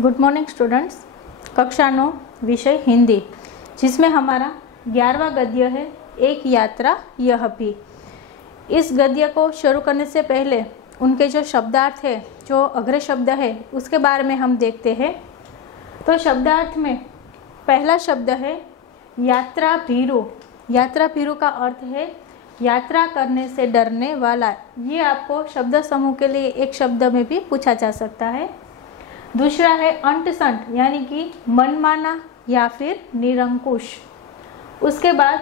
Good morning students. कक्षा 9 विषय हिंदी, जिसमें हमारा 11वां गद्य है एक यात्रा यह भी। इस गद्य को शुरू करने से पहले उनके जो शब्दार्थ है, जो अग्र शब्द है, उसके बारे में हम देखते हैं। तो शब्दार्थ में पहला शब्द है यात्रा भीरु। यात्रा भीरु का अर्थ है यात्रा करने से डरने वाला। ये आपको शब्द समूह के लिए एक शब्द में भी पूछा जा सकता है। दूसरा है अंटसंट, यानी कि मनमाना या फिर निरंकुश। उसके बाद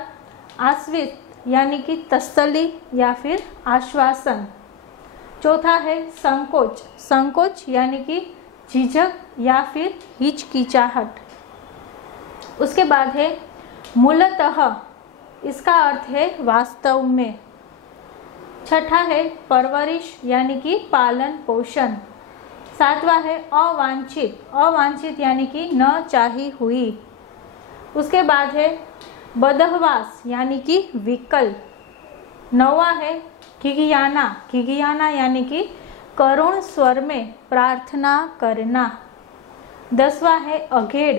आश्वित, यानी कि तसल्ली या फिर आश्वासन। चौथा है संकोच। संकोच यानी कि झिझक या फिर हिचकिचाहट। उसके बाद है मूलतः, इसका अर्थ है वास्तव में। छठा है परवरिश, यानी कि पालन पोषण। सातवां है अवांछित। अवांछित यानी कि न चाही हुई। उसके बाद है बदहवास, यानी कि विकल। नौवां है घिघियाना। घिघियाना यानी कि करुण स्वर में प्रार्थना करना। 10वां है अघेड़।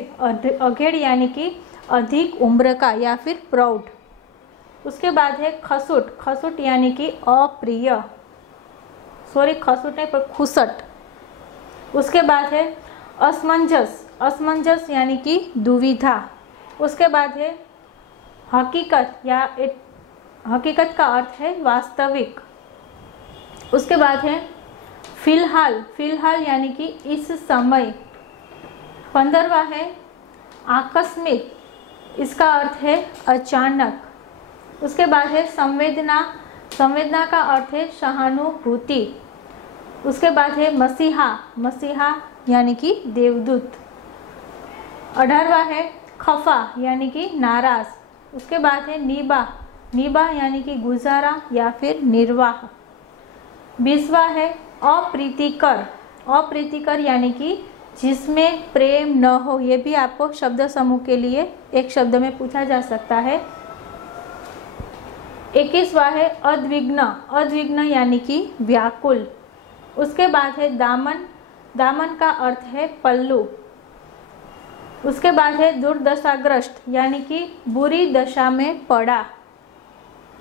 अघेड़ यानी कि अधिक उम्र का या फिर प्रौढ़। उसके बाद है खसुट। खसुट यानी कि अप्रिय, खसुट नहीं पर खुसट। उसके बाद है असमंजस। असमंजस यानी कि दुविधा। उसके बाद है हकीकत, या हकीकत का अर्थ है वास्तविक। उसके बाद है फिलहाल। फिलहाल यानी कि इस समय। 15वां है आकस्मिक, इसका अर्थ है अचानक। उसके बाद है संवेदना। संवेदना का अर्थ है सहानुभूति। उसके बाद है मसीहा। मसीहा यानी कि देवदूत। 18वां है खफा, यानी कि नाराज। उसके बाद है निबा। निबा यानी कि गुजारा या फिर निर्वाह। 20वां है अप्रीतिकर। अप्रीतिकर यानी कि जिसमें प्रेम न हो। ये भी आपको शब्द समूह के लिए एक शब्द में पूछा जा सकता है। 21वां है अद्विग्न। अद्विग्न यानी कि व्याकुल। उसके बाद है दामन। दामन का अर्थ है पल्लू। उसके बाद है दुर्दशाग्रस्त, यानी कि बुरी दशा में पड़ा।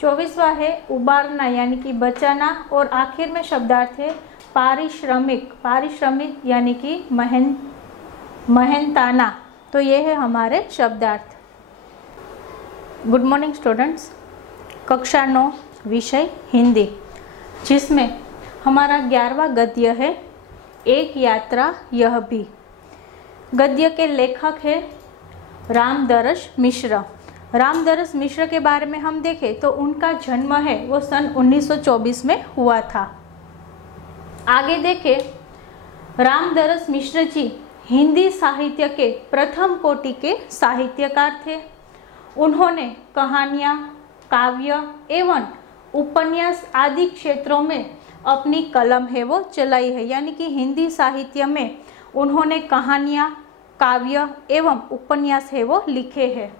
24वां है उबारना, यानी कि बचाना। और आखिर में शब्दार्थ है पारिश्रमिक। पारिश्रमिक यानी कि मेहनताना। तो ये है हमारे शब्दार्थ। Good morning students. कक्षा 9 विषय हिंदी, जिसमें हमारा 11वां गद्य है एक यात्रा यह भी। गद्य के लेखक है रामदरस मिश्र। रामदरस मिश्र के बारे में हम देखें तो उनका जन्म है वो सन 1924 में हुआ था। आगे देखें, रामदरस मिश्र जी हिंदी साहित्य के प्रथम कोटि के साहित्यकार थे। उन्होंने कहानियाँ, काव्य एवं उपन्यास आदि क्षेत्रों में अपनी कलम है वो चलाई है। यानी कि हिंदी साहित्य में उन्होंने कहानियाँ, काव्य एवं उपन्यास है वो लिखे हैं।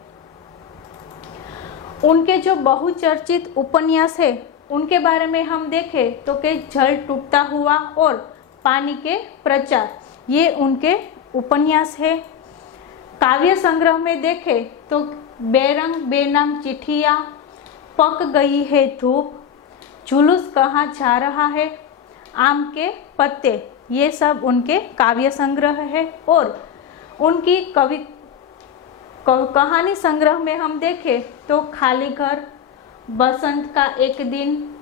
उनके जो बहुचर्चित उपन्यास है उनके बारे में हम देखें तो के जल टूटता हुआ और पानी के प्रचार, ये उनके उपन्यास है। काव्य संग्रह में देखें तो बेरंग बेनाम चिट्ठियाँ, पक गई है धूप, जुलूस कहाँ जा रहा है, आम के पत्ते, ये सब उनके काव्य संग्रह है। और उनकी कहानी संग्रह में हम देखें तो खाली घर, बसंत का एक दिन,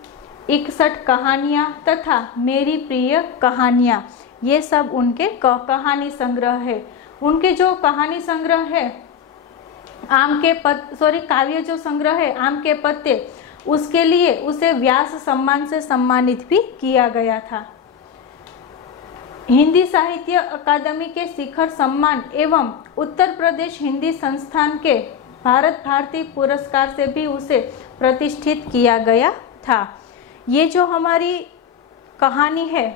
61 कहानियाँ तथा मेरी प्रिय कहानियाँ, ये सब उनके कहानी संग्रह है। उनके जो कहानी संग्रह है काव्य जो संग्रह है आम के पत्ते, उसके लिए उसे व्यास सम्मान से सम्मानित भी किया गया था। हिंदी साहित्य अकादमी के शिखर सम्मान एवं उत्तर प्रदेश हिंदी संस्थान के भारत भारती पुरस्कार से भी उसे प्रतिष्ठित किया गया था। ये जो हमारी कहानी है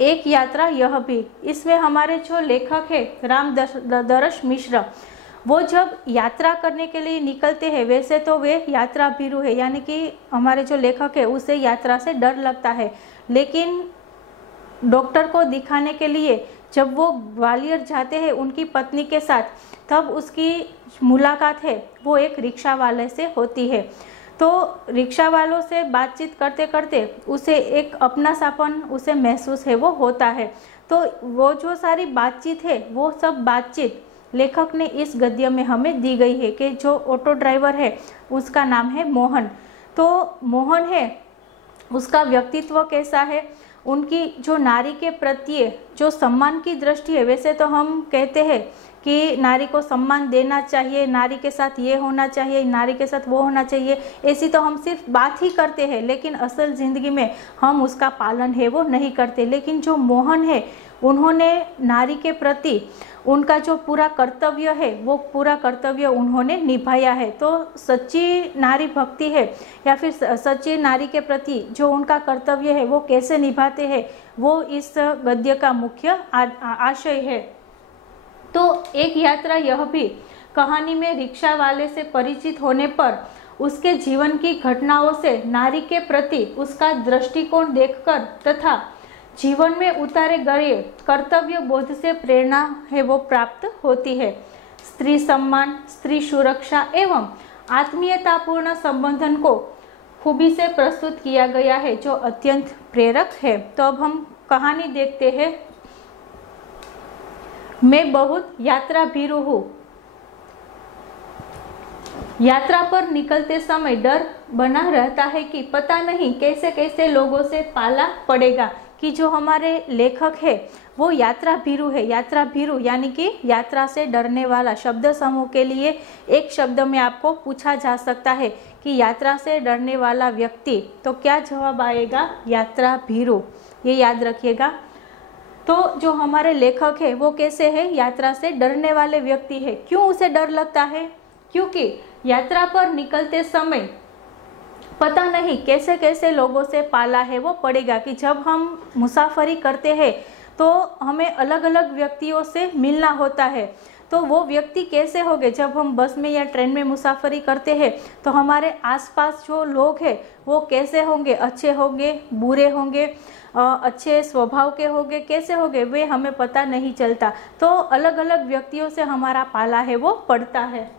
एक यात्रा यह भी, इसमें हमारे जो लेखक है रामदरस मिश्र, वो जब यात्रा करने के लिए निकलते हैं, वैसे तो वे यात्रा भीरु है, यानी कि हमारे जो लेखक है उसे यात्रा से डर लगता है, लेकिन डॉक्टर को दिखाने के लिए जब वो ग्वालियर जाते हैं उनकी पत्नी के साथ, तब उसकी मुलाकात है वो एक रिक्शा वाले से होती है। तो रिक्शा वालों से बातचीत करते करते उसे एक अपनासापन उसे महसूस है वो होता है। तो वो जो सारी बातचीत है वो सब बातचीत लेखक ने इस गद्य में हमें दी गई है कि जो ऑटो ड्राइवर है उसका नाम है मोहन। तो मोहन है, उसका व्यक्तित्व कैसा है, उनकी जो नारी के प्रति जो सम्मान की दृष्टि है, वैसे तो हम कहते हैं कि नारी को सम्मान देना चाहिए, नारी के साथ ये होना चाहिए, नारी के साथ वो होना चाहिए, ऐसी तो हम सिर्फ बात ही करते हैं, लेकिन असल ज़िंदगी में हम उसका पालन है वो नहीं करते। लेकिन जो मोहन है उन्होंने नारी के प्रति उनका जो पूरा कर्तव्य है वो पूरा कर्तव्य उन्होंने निभाया है। तो सच्ची नारी भक्ति है या फिर सच्ची नारी के प्रति जो उनका कर्तव्य है वो कैसे निभाते हैं, वो इस गद्य का मुख्य आशय है। तो एक यात्रा यह भी कहानी में रिक्शा वाले से परिचित होने पर उसके जीवन की घटनाओं से नारी के प्रति उसका दृष्टिकोण देखकर तथा जीवन में उतारे गए कर्तव्य बोध से प्रेरणा है वो प्राप्त होती है। स्त्री सम्मान, स्त्री सुरक्षा एवं आत्मीयतापूर्ण संबंधन को खूबी से प्रस्तुत किया गया है जो अत्यंत प्रेरक है। तो अब हम कहानी देखते हैं। मैं बहुत यात्रा भीरू हूँ। यात्रा पर निकलते समय डर बना रहता है कि पता नहीं कैसे कैसे लोगों से पाला पड़ेगा। कि जो हमारे लेखक है वो यात्रा भीरू है। यात्रा भीरू यानी कि यात्रा से डरने वाला। शब्द समूह के लिए एक शब्द में आपको पूछा जा सकता है कि यात्रा से डरने वाला व्यक्ति, तो क्या जवाब आएगा? यात्रा भीरू। ये याद रखिएगा। तो जो हमारे लेखक है वो कैसे है? यात्रा से डरने वाले व्यक्ति है। क्यों उसे डर लगता है? क्योंकि यात्रा पर निकलते समय पता नहीं कैसे कैसे लोगों से पाला है वो पड़ेगा। कि जब हम मुसाफरी करते हैं तो हमें अलग अलग व्यक्तियों से मिलना होता है। तो वो व्यक्ति कैसे होंगे? जब हम बस में या ट्रेन में मुसाफरी करते हैं तो हमारे आसपास जो लोग हैं वो कैसे होंगे? अच्छे होंगे, बुरे होंगे, अच्छे स्वभाव के होंगे, कैसे होंगे वे हमें पता नहीं चलता। तो अलग अलग व्यक्तियों से हमारा पाला है वो पड़ता है।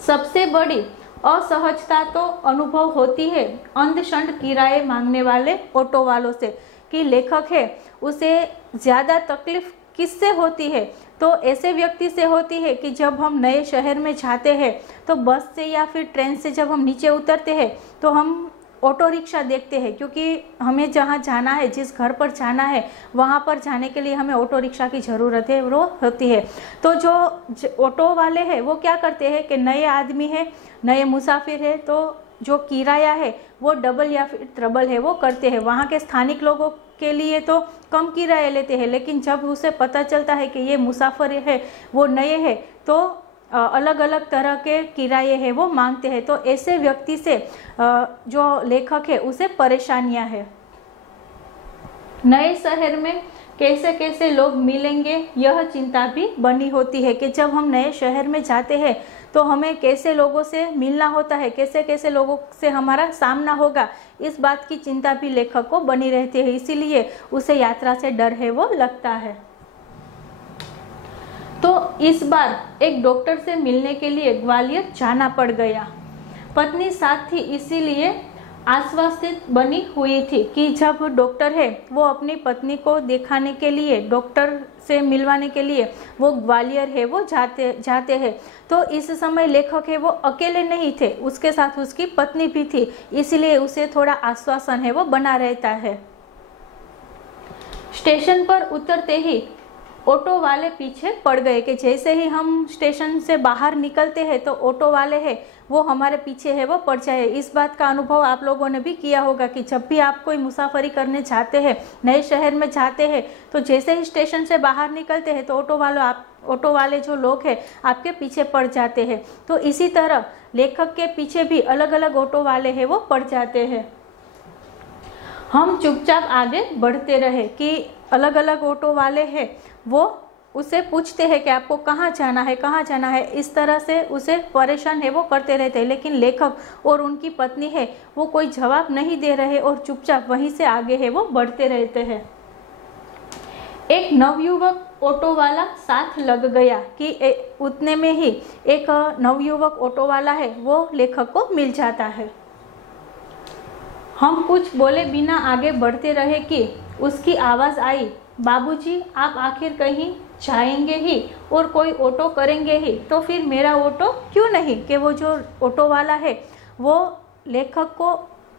सबसे बड़ी असहजता तो अनुभव होती है अंधशंड किराए मांगने वाले ऑटो वालों से। कि लेखक है उसे ज़्यादा तकलीफ किससे होती है? तो ऐसे व्यक्ति से होती है कि जब हम नए शहर में जाते हैं तो बस से या फिर ट्रेन से जब हम नीचे उतरते हैं तो हम ऑटो रिक्शा देखते हैं, क्योंकि हमें जहाँ जाना है, जिस घर पर जाना है वहाँ पर जाने के लिए हमें ऑटो रिक्शा की ज़रूरत है वो होती है। तो जो ऑटो वाले हैं वो क्या करते हैं कि नए आदमी है, नए मुसाफिर है, तो जो किराया है वो डबल या फिर ट्रबल है वो करते हैं। वहाँ के स्थानिक लोगों के लिए तो कम किराया लेते हैं, लेकिन जब उसे पता चलता है कि ये मुसाफिर है वो नए हैं तो अलग अलग तरह के किराए हैं वो मांगते हैं। तो ऐसे व्यक्ति से जो लेखक है उसे परेशानियां है। नए शहर में कैसे कैसे लोग मिलेंगे यह चिंता भी बनी होती है। कि जब हम नए शहर में जाते हैं तो हमें कैसे लोगों से मिलना होता है, कैसे कैसे लोगों से हमारा सामना होगा, इस बात की चिंता भी लेखक को बनी रहती है। इसीलिए उसे यात्रा से डर है वो लगता है। तो इस बार एक डॉक्टर से मिलने के लिए ग्वालियर जाना पड़ गया। पत्नी साथ थी, इसीलिए आश्वस्त बनी हुई थी कि जब डॉक्टर है वो अपनी पत्नी को दिखाने के लिए, डॉक्टर से मिलवाने के लिए वो ग्वालियर है वो जाते हैं। तो इस समय लेखक है वो अकेले नहीं थे, उसके साथ उसकी पत्नी भी थी, इसलिए उसे थोड़ा आश्वासन है वो बना रहता है। स्टेशन पर उतरते ही ऑटो वाले पीछे पड़ गए। कि जैसे ही हम स्टेशन से बाहर निकलते हैं तो ऑटो वाले हैं वो हमारे पीछे है वो पड़ जाए। इस बात का अनुभव आप लोगों ने भी किया होगा कि जब भी आप कोई मुसाफरी करने जाते हैं, नए शहर में जाते हैं, तो जैसे ही स्टेशन से बाहर निकलते हैं तो ऑटो वाले जो लोग हैं आपके पीछे पड़ जाते हैं। तो इसी तरह लेखक के पीछे भी अलग अलग ऑटो वाले हैं वो पड़ जाते हैं। हम चुपचाप आगे बढ़ते रहे कि अलग अलग ऑटो वाले हैं वो उसे पूछते हैं कि आपको कहाँ जाना है, कहाँ जाना है, इस तरह से उसे परेशान है वो करते रहते हैं। लेकिन लेखक और उनकी पत्नी है वो कोई जवाब नहीं दे रहे और चुपचाप वहीं से आगे है वो बढ़ते रहते हैं। एक नवयुवक ऑटो वाला साथ लग गया कि उतने में ही एक नवयुवक ऑटो वाला है वो लेखक को मिल जाता है। हम कुछ बोले बिना आगे बढ़ते रहे कि उसकी आवाज़ आई, बाबूजी आप आखिर कहीं जाएंगे ही और कोई ऑटो करेंगे ही, तो फिर मेरा ऑटो क्यों नहीं। कि वो जो ऑटो वाला है वो लेखक को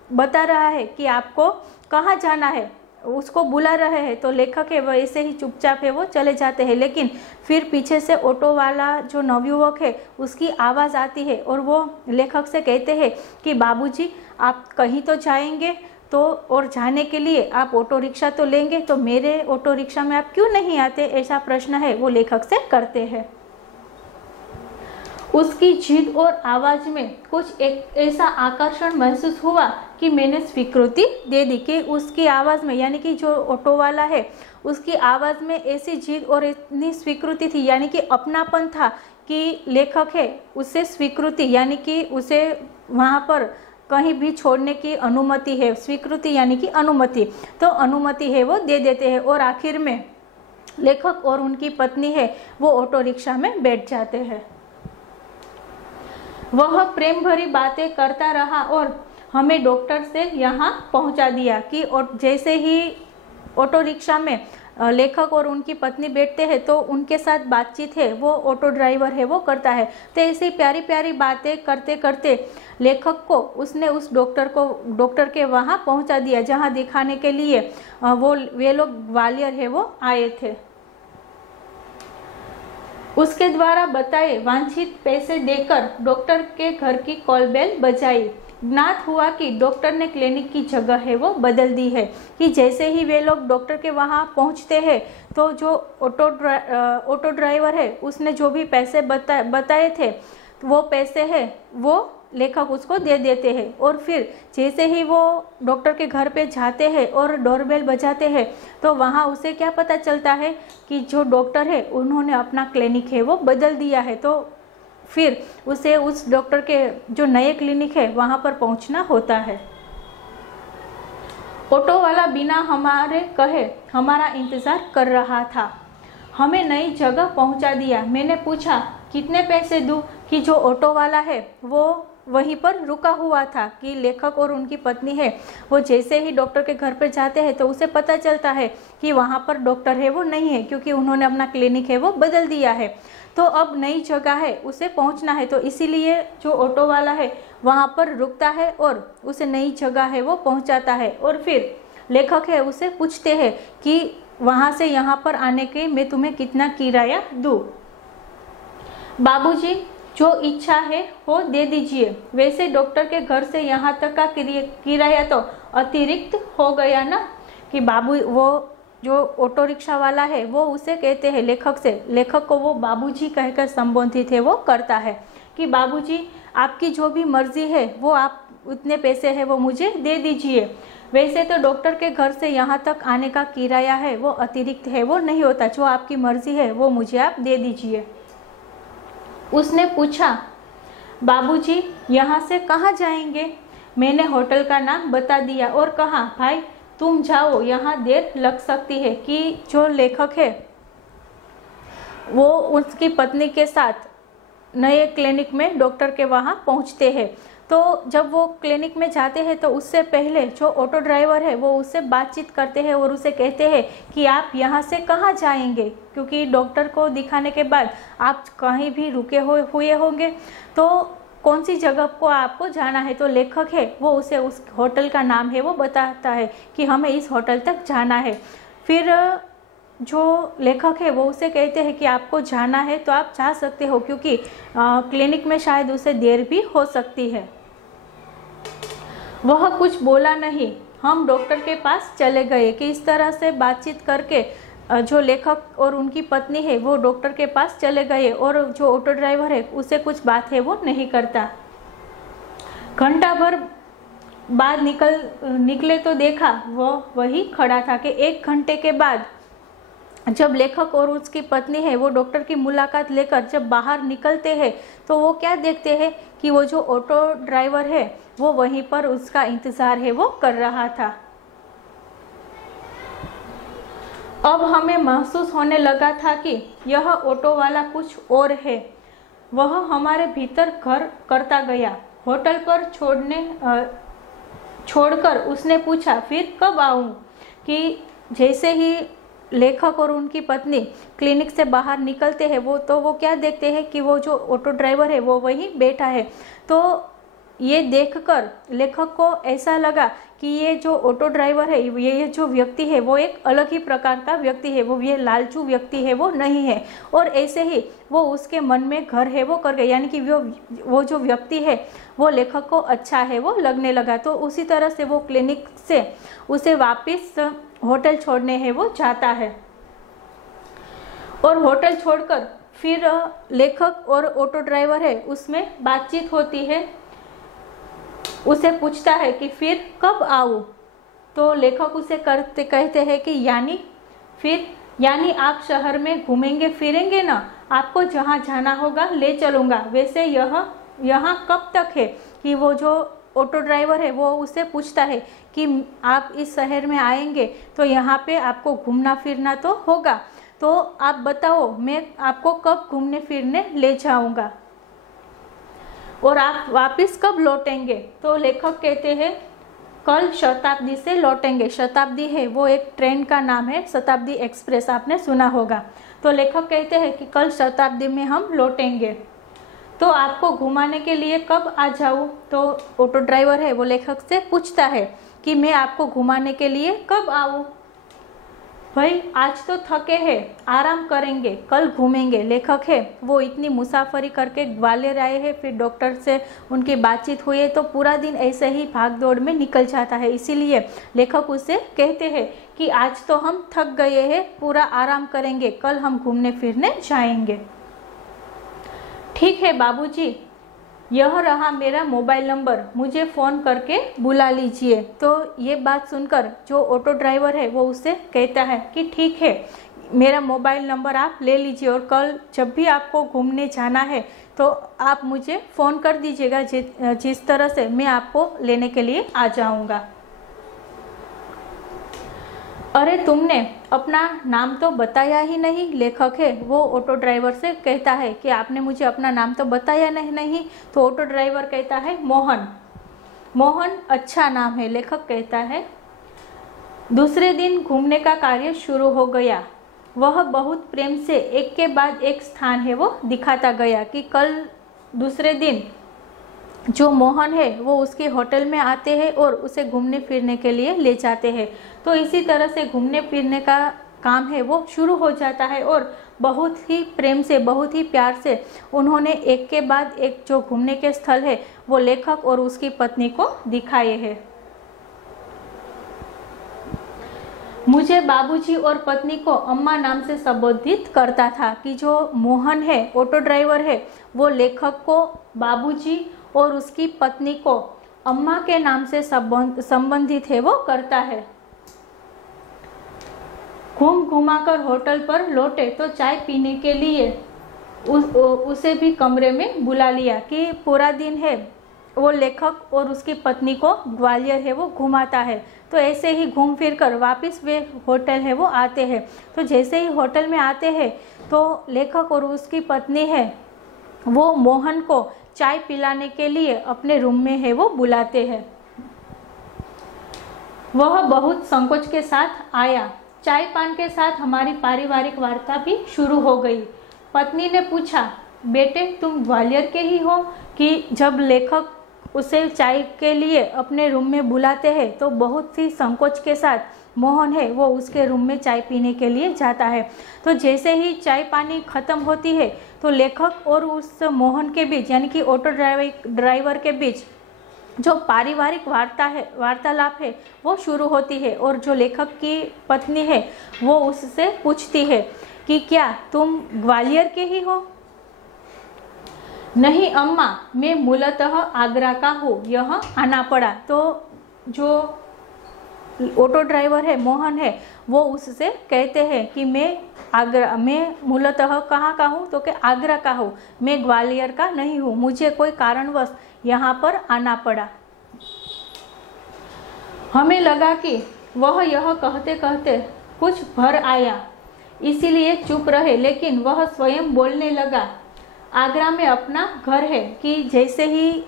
बता रहा है कि आपको कहाँ जाना है, उसको बुला रहे हैं। तो लेखक है वह ऐसे ही चुपचाप है वो चले जाते हैं, लेकिन फिर पीछे से ऑटो वाला जो नवयुवक है उसकी आवाज़ आती है और वो लेखक से कहते हैं कि बाबूजी आप कहीं तो जाएंगे, तो और जाने के लिए आप ऑटो रिक्शा तो लेंगे, तो मेरे ऑटो रिक्शा में आप क्यों नहीं आते, ऐसा प्रश्न है वो लेखक से करते हैं। उसकी जिद और आवाज़ में कुछ एक ऐसा आकर्षण महसूस हुआ कि मैंने स्वीकृति दे दी। कि उसकी आवाज़ में, यानी कि जो ऑटो वाला है उसकी आवाज़ में ऐसी जिद और इतनी स्वीकृति थी, यानी कि अपनापन था कि लेखक है उसे स्वीकृति यानी कि उसे वहाँ पर कहीं भी छोड़ने की अनुमति है। स्वीकृति यानी कि अनुमति, तो अनुमति है वो दे देते हैं और आखिर में लेखक और उनकी पत्नी है वो ऑटो रिक्शा में बैठ जाते हैं। वह प्रेम भरी बातें करता रहा और हमें डॉक्टर से यहाँ पहुँचा दिया। कि और जैसे ही ऑटो रिक्शा में लेखक और उनकी पत्नी बैठते हैं तो उनके साथ बातचीत है वो ऑटो ड्राइवर है वो करता है। तो ऐसी प्यारी प्यारी बातें करते करते लेखक को उसने उस डॉक्टर के वहाँ पहुँचा दिया जहाँ दिखाने के लिए वे लोग ग्वालियर है वो आए थे। उसके द्वारा बताए वांछित पैसे देकर डॉक्टर के घर की कॉल बेल बजाई। ज्ञात हुआ कि डॉक्टर ने क्लिनिक की जगह है वो बदल दी है। कि जैसे ही वे लोग डॉक्टर के वहाँ पहुँचते हैं तो जो ऑटो ड्राइवर है उसने जो भी पैसे बताए थे वो पैसे है वो लेखक उसको दे देते हैं। और फिर जैसे ही वो डॉक्टर के घर पे जाते हैं और डोरबेल बजाते हैं तो वहाँ उसे क्या पता चलता है कि जो डॉक्टर है उन्होंने अपना क्लिनिक है वो बदल दिया है। तो फिर उसे उस डॉक्टर के जो नए क्लिनिक है वहाँ पर पहुँचना होता है। ऑटो वाला बिना हमारे कहे हमारा इंतज़ार कर रहा था, हमें नई जगह पहुँचा दिया। मैंने पूछा कितने पैसे दूँ। कि जो ऑटो वाला है वो वहीं पर रुका हुआ था। कि लेखक और उनकी पत्नी है वो जैसे ही डॉक्टर के घर पर जाते हैं तो उसे पता चलता है कि वहाँ पर डॉक्टर है वो नहीं है, क्योंकि उन्होंने अपना क्लिनिक है वो बदल दिया है। तो अब नई जगह है उसे पहुँचना है, तो इसीलिए जो ऑटो वाला है वहाँ पर रुकता है और उसे नई जगह है वो पहुँचाता है। और फिर लेखक है उसे पूछते हैं कि वहाँ से यहाँ पर आने के मैं तुम्हें कितना किराया दूँ। बाबूजी जो इच्छा है वो दे दीजिए, वैसे डॉक्टर के घर से यहाँ तक का किराया तो अतिरिक्त हो गया ना। कि बाबू वो जो ऑटो रिक्शा वाला है वो उसे कहते हैं लेखक से, लेखक को वो बाबूजी कहकर संबोधित है वो करता है कि बाबूजी आपकी जो भी मर्जी है वो आप उतने पैसे है वो मुझे दे दीजिए। वैसे तो डॉक्टर के घर से यहाँ तक आने का किराया है वो अतिरिक्त है वो नहीं होता, जो आपकी मर्जी है वो मुझे आप दे दीजिए। उसने पूछा बाबूजी यहाँ से कहाँ जाएंगे। मैंने होटल का नाम बता दिया और कहा भाई तुम जाओ यहाँ देर लग सकती है। कि जो लेखक है वो उसकी पत्नी के साथ नए क्लिनिक में डॉक्टर के वहाँ पहुँचते हैं। तो जब वो क्लिनिक में जाते हैं तो उससे पहले जो ऑटो ड्राइवर है वो उससे बातचीत करते हैं और उसे कहते हैं कि आप यहाँ से कहाँ जाएंगे, क्योंकि डॉक्टर को दिखाने के बाद आप कहीं भी रुके हुए होंगे, तो कौन सी जगह को आपको जाना है। तो लेखक है वो उसे उस होटल का नाम है वो बताता है कि हमें इस होटल तक जाना है। फिर जो लेखक है वो उसे कहते हैं कि आपको जाना है तो आप जा सकते हो, क्योंकि क्लिनिक में शायद उसे देर भी हो सकती है। वह कुछ बोला नहीं, हम डॉक्टर के पास चले गए। कि इस तरह से बातचीत करके जो लेखक और उनकी पत्नी है वो डॉक्टर के पास चले गए और जो ऑटो ड्राइवर है उसे कुछ बात है वो नहीं करता। घंटा भर बाद निकले तो देखा वह वही खड़ा था। कि 1 घंटे के बाद जब लेखक और उसकी पत्नी है वो डॉक्टर की मुलाकात लेकर जब बाहर निकलते हैं तो वो क्या देखते हैं कि वो जो ऑटो ड्राइवर है वो वहीं पर उसका इंतज़ार है वो कर रहा था। अब हमें महसूस होने लगा था कि यह ऑटो वाला कुछ और है। वह हमारे भीतर घर करता गया। होटल पर छोड़कर उसने पूछा, फिर कब आऊं? कि जैसे ही लेखक और उनकी पत्नी क्लिनिक से बाहर निकलते हैं वो क्या देखते हैं कि वो जो ऑटो ड्राइवर है वो वहीं बैठा है। तो ये देखकर लेखक को ऐसा लगा कि ये जो ऑटो ड्राइवर है, ये जो व्यक्ति है वो एक अलग ही प्रकार का व्यक्ति है, वो ये लालचू व्यक्ति है वो नहीं है। और ऐसे ही वो उसके मन में घर है वो कर गए, यानी कि वो जो व्यक्ति है वो लेखक को अच्छा है वो लगने लगा। तो उसी तरह से वो क्लिनिक से उसे वापस होटल छोड़ने है वो जाता है। और होटल छोड़कर फिर लेखक और ऑटो ड्राइवर है उसमें बातचीत होती है। उसे पूछता है कि फिर कब आऊँ? तो लेखक उसे कहते हैं कि यानी आप शहर में घूमेंगे फिरेंगे ना, आपको जहाँ जाना होगा ले चलूँगा। वैसे यहाँ कब तक है? कि वो जो ऑटो ड्राइवर है वो उसे पूछता है कि आप इस शहर में आएंगे तो यहाँ पे आपको घूमना फिरना तो होगा, तो आप बताओ मैं आपको कब घूमने फिरने ले जाऊँगा और आप वापस कब लौटेंगे? तो लेखक कहते हैं कल शताब्दी से लौटेंगे। शताब्दी है वो एक ट्रेन का नाम है, शताब्दी एक्सप्रेस, आपने सुना होगा। तो लेखक कहते हैं कि कल शताब्दी में हम लौटेंगे, तो आपको घुमाने के लिए कब आ जाऊँ? तो ऑटो ड्राइवर है वो लेखक से पूछता है कि मैं आपको घुमाने के लिए कब आऊँ? भाई आज तो थके हैं, आराम करेंगे, कल घूमेंगे। लेखक है वो इतनी मुसाफरी करके ग्वालियर आए हैं, फिर डॉक्टर से उनकी बातचीत हुई है, तो पूरा दिन ऐसे ही भाग दौड़ में निकल जाता है। इसीलिए लेखक उसे कहते हैं कि आज तो हम थक गए हैं, पूरा आराम करेंगे, कल हम घूमने फिरने जाएंगे। ठीक है बाबूजी, यह रहा मेरा मोबाइल नंबर, मुझे फ़ोन करके बुला लीजिए। तो ये बात सुनकर जो ऑटो ड्राइवर है वो उससे कहता है कि ठीक है, मेरा मोबाइल नंबर आप ले लीजिए और कल जब भी आपको घूमने जाना है तो आप मुझे फ़ोन कर दीजिएगा, जिस तरह से मैं आपको लेने के लिए आ जाऊंगा। अरे तुमने अपना नाम तो बताया ही नहीं, लेखक है वो ऑटो ड्राइवर से कहता है कि आपने मुझे अपना नाम तो बताया नहीं। तो ऑटो ड्राइवर कहता है मोहन। मोहन अच्छा नाम है, लेखक कहता है। दूसरे दिन घूमने का कार्य शुरू हो गया। वह बहुत प्रेम से एक के बाद एक स्थान है वो दिखाता गया कि कल दूसरे दिन जो मोहन है वो उसके होटल में आते हैं और उसे घूमने फिरने के लिए ले जाते हैं। तो इसी तरह से घूमने फिरने का काम है वो शुरू हो जाता है और बहुत ही प्रेम से, बहुत ही प्यार से उन्होंने एक के बाद एक जो घूमने के स्थल है वो लेखक और उसकी पत्नी को दिखाए हैं। मुझे बाबूजी और पत्नी को अम्मा नाम से संबोधित करता था। कि जो मोहन है ऑटो ड्राइवर है वो लेखक को बाबूजी और उसकी पत्नी को अम्मा के नाम से संबंधित है वो करता है। घूम घुमाकर होटल पर लौटे तो चाय पीने के लिए उसे भी कमरे में बुला लिया। कि पूरा दिन है वो लेखक और उसकी पत्नी को ग्वालियर है वो घुमाता है। तो ऐसे ही घूम फिर कर वापस वे होटल है वो आते हैं। तो जैसे ही होटल में आते हैं तो लेखक और उसकी पत्नी है वो मोहन को चाय पिलाने के लिए अपने रूम में है वो बुलाते हैं। वह बहुत संकोच के साथ आया। चाय पान के साथ हमारी पारिवारिक वार्ता भी शुरू हो गई। पत्नी ने पूछा, बेटे तुम ग्वालियर के ही हो? कि जब लेखक उसे चाय के लिए अपने रूम में बुलाते हैं तो बहुत ही संकोच के साथ मोहन है वो उसके रूम में चाय पीने के लिए जाता है। तो जैसे ही चाय पानी खत्म होती है तो लेखक और उस मोहन के बीच, यानी कि ऑटो ड्राइवर के बीच जो पारिवारिक वार्तालाप है वो शुरू होती है। और जो लेखक की पत्नी है वो उससे पूछती है कि क्या तुम ग्वालियर के ही हो? नहीं अम्मा, मैं मूलतः आगरा का हूँ, यह आना पड़ा। तो जो ऑटो ड्राइवर है मोहन है वो उससे कहते हैं कि मैं मूलतः कहाँ का हूँ? तो कि आगरा का हूँ, मैं ग्वालियर का नहीं हूँ, मुझे कोई कारणवश यहाँ पर आना पड़ा। हमें लगा कि वह यह कहते कहते कुछ भर आया, इसीलिए चुप रहे। लेकिन वह स्वयं बोलने लगा, आगरा में अपना घर है। कि जैसे ही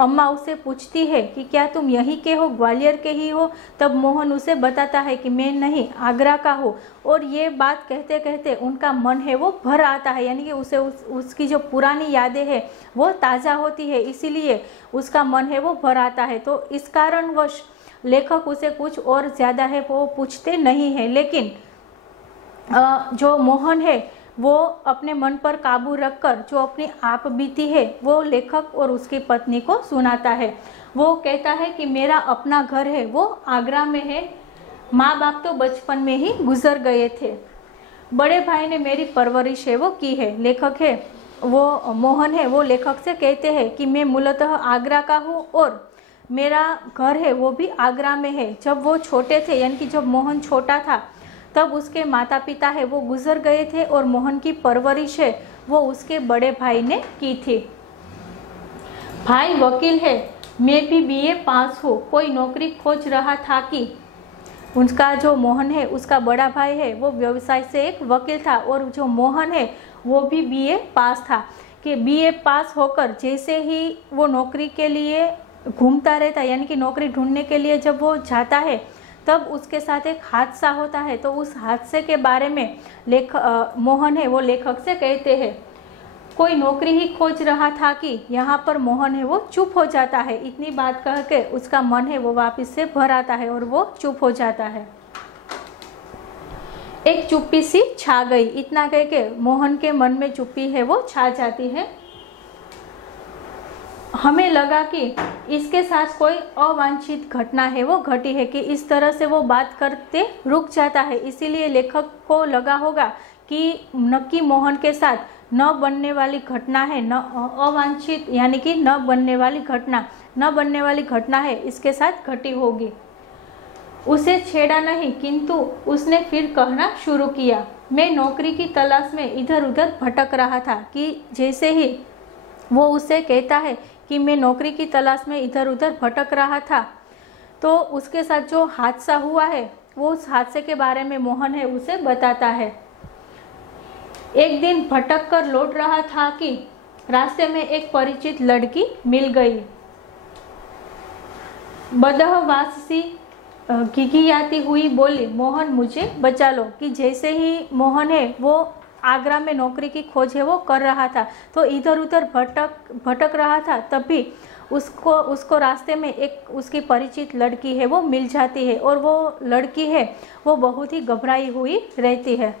अम्मा उसे पूछती है कि क्या तुम यहीं के हो, ग्वालियर के ही हो, तब मोहन उसे बताता है कि मैं नहीं, आगरा का हूँ। और ये बात कहते कहते उनका मन है वो भर आता है, यानी कि उसे उसकी जो पुरानी यादें हैं वो ताज़ा होती है, इसीलिए उसका मन है वो भर आता है। तो इस कारणवश लेखक उसे कुछ और ज़्यादा है वो पूछते नहीं है। लेकिन जो मोहन है वो अपने मन पर काबू रखकर जो अपनी आप बीती है वो लेखक और उसकी पत्नी को सुनाता है। वो कहता है कि मेरा अपना घर है वो आगरा में है, माँ बाप तो बचपन में ही गुजर गए थे, बड़े भाई ने मेरी परवरिश है वो की है। लेखक है वो मोहन है वो लेखक से कहते हैं कि मैं मूलतः आगरा का हूँ और मेरा घर है वो भी आगरा में है। जब वो छोटे थे, यानी कि जब मोहन छोटा था, तब उसके माता पिता है वो गुजर गए थे और मोहन की परवरिश है वो उसके बड़े भाई ने की थी। भाई वकील है, मैं भी बीए पास हूँ, कोई नौकरी खोज रहा था। कि उसका जो मोहन है उसका बड़ा भाई है वो व्यवसाय से एक वकील था और जो मोहन है वो भी बीए पास था। कि बीए पास होकर जैसे ही वो नौकरी के लिए घूमता रहता, यानी कि नौकरी ढूंढने के लिए जब वो जाता है, तब उसके साथ एक हादसा होता है। तो उस हादसे के बारे में मोहन है वो लेखक से कहते हैं, कोई नौकरी ही खोज रहा था। कि यहाँ पर मोहन है वो चुप हो जाता है। इतनी बात कह के उसका मन है वो वापस से भर आता है और वो चुप हो जाता है। एक चुप्पी सी छा गई, इतना कह के मोहन के मन में चुप्पी है वो छा जाती है। हमें लगा कि इसके साथ कोई अवांछित घटना है वो घटी है, कि इस तरह से वो बात करते रुक जाता है। इसीलिए लेखक को लगा होगा कि नक्की मोहन के साथ न बनने वाली घटना है, न अवांछित यानी कि न बनने वाली घटना है इसके साथ घटी होगी। उसे छेड़ा नहीं, किंतु उसने फिर कहना शुरू किया, मैं नौकरी की तलाश में इधर उधर भटक रहा था। कि जैसे ही वो उसे कहता है कि मैं नौकरी की तलाश में इधर उधर भटक रहा था, तो उसके साथ जो हादसा हुआ है वो उस हादसे के बारे में मोहन है उसे बताता है। एक दिन भटक कर लौट रहा था कि रास्ते में एक परिचित लड़की मिल गई। बदहवास सी घिघियाती हुई बोली, मोहन मुझे बचा लो। कि जैसे ही मोहन है वो आगरा में नौकरी की खोज है वो कर रहा था, तो इधर उधर भटक रहा था, तभी उसको रास्ते में एक उसकी परिचित लड़की है वो मिल जाती है और वो लड़की है वो बहुत ही घबराई हुई रहती है।